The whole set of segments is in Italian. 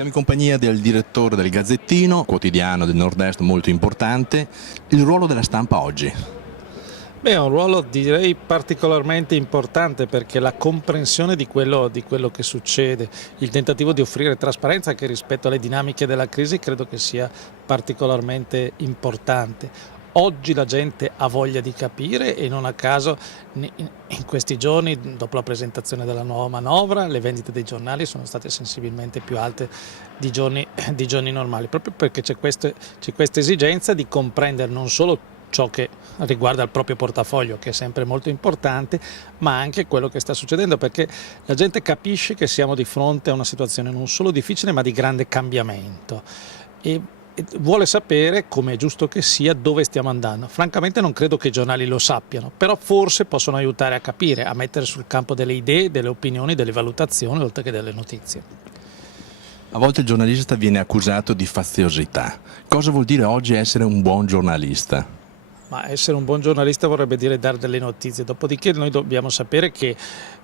Siamo in compagnia del direttore del Gazzettino, quotidiano del Nord-Est molto importante. Il ruolo della stampa oggi? Beh, è un ruolo direi particolarmente importante perché la comprensione di quello che succede, il tentativo di offrire trasparenza anche rispetto alle dinamiche della crisi credo che sia particolarmente importante. Oggi la gente ha voglia di capire e non a caso in questi giorni, dopo la presentazione della nuova manovra, le vendite dei giornali sono state sensibilmente più alte di giorni normali, proprio perché c'è questa esigenza di comprendere non solo ciò che riguarda il proprio portafoglio, che è sempre molto importante, ma anche quello che sta succedendo, perché la gente capisce che siamo di fronte a una situazione non solo difficile ma di grande cambiamento e vuole sapere, come è giusto che sia, dove stiamo andando. Francamente non credo che i giornali lo sappiano, però forse possono aiutare a capire, a mettere sul campo delle idee, delle opinioni, delle valutazioni, oltre che delle notizie. A volte il giornalista viene accusato di faziosità. Cosa vuol dire oggi essere un buon giornalista? Ma essere un buon giornalista vorrebbe dire dare delle notizie, dopodiché noi dobbiamo sapere che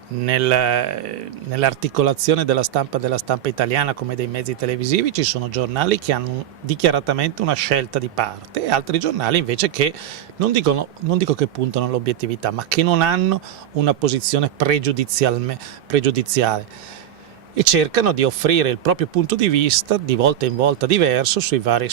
nell'articolazione della stampa italiana come dei mezzi televisivi ci sono giornali che hanno dichiaratamente una scelta di parte e altri giornali invece che non dico che puntano all'obiettività, ma che non hanno una posizione pregiudiziale e cercano di offrire il proprio punto di vista di volta in volta diverso sui vari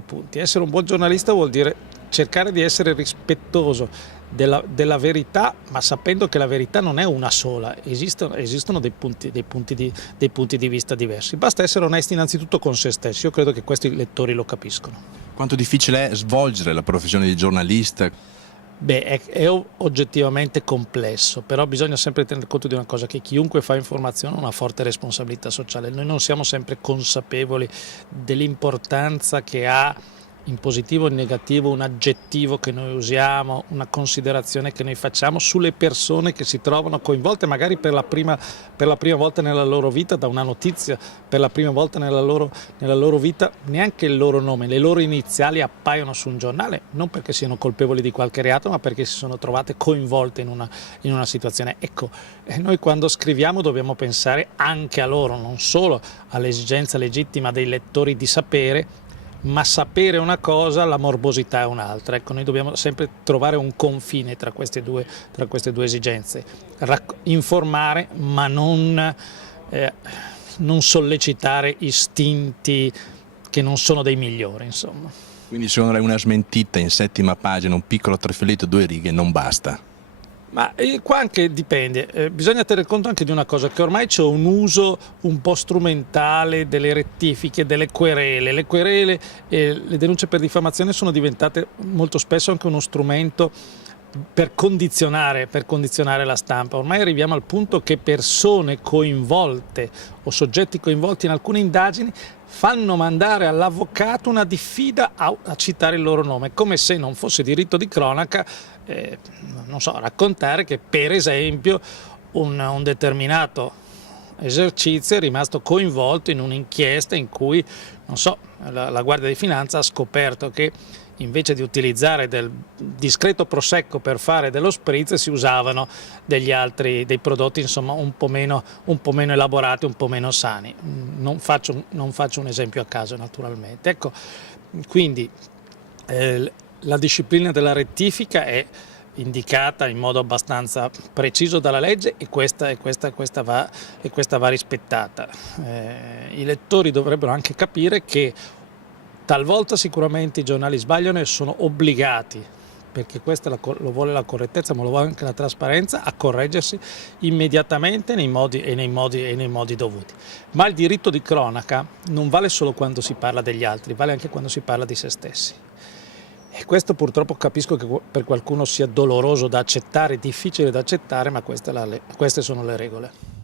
punti. Essere un buon giornalista vuol dire cercare di essere rispettoso della verità, ma sapendo che la verità non è una sola, esistono dei punti di vista diversi. Basta essere onesti innanzitutto con se stessi, io credo che questi lettori lo capiscono. Quanto difficile è svolgere la professione di giornalista? Beh, è oggettivamente complesso, però bisogna sempre tenere conto di una cosa, che chiunque fa informazione ha una forte responsabilità sociale. Noi non siamo sempre consapevoli dell'importanza che ha, in positivo o in negativo, un aggettivo che noi usiamo, una considerazione che noi facciamo sulle persone che si trovano coinvolte magari per la prima volta nella loro vita da una notizia, per la prima volta nella loro vita neanche il loro nome, le loro iniziali appaiono su un giornale, non perché siano colpevoli di qualche reato, ma perché si sono trovate coinvolte in una situazione. Ecco, noi quando scriviamo dobbiamo pensare anche a loro, non solo all'esigenza legittima dei lettori di sapere, ma sapere è una cosa, la morbosità è un'altra. Ecco, noi dobbiamo sempre trovare un confine tra queste due esigenze, informare ma non sollecitare istinti che non sono dei migliori, insomma. Quindi secondo lei una smentita in 7ª pagina, un piccolo trafiletto, 2 righe, non basta? Ma qua anche dipende, bisogna tener conto anche di una cosa, che ormai c'è un uso un po' strumentale delle rettifiche, delle querele. Le querele e le denunce per diffamazione sono diventate molto spesso anche uno strumento per condizionare la stampa. Ormai arriviamo al punto che persone coinvolte o soggetti coinvolti in alcune indagini fanno mandare all'avvocato una diffida a citare il loro nome, come se non fosse diritto di cronaca, non so, raccontare che per esempio un determinato esercizio è rimasto coinvolto in un'inchiesta in cui, non so, la Guardia di Finanza ha scoperto che invece di utilizzare del discreto prosecco per fare dello spritz si usavano dei prodotti insomma un po' meno elaborati, un po' meno sani. Non faccio un esempio a caso naturalmente. Ecco, quindi la disciplina della rettifica è indicata in modo abbastanza preciso dalla legge e questa va rispettata. I lettori dovrebbero anche capire che talvolta sicuramente i giornali sbagliano e sono obbligati, perché questa lo vuole la correttezza ma lo vuole anche la trasparenza, a correggersi immediatamente nei modi dovuti. Ma il diritto di cronaca non vale solo quando si parla degli altri, vale anche quando si parla di se stessi. E questo purtroppo capisco che per qualcuno sia doloroso da accettare, difficile da accettare, ma queste sono le regole.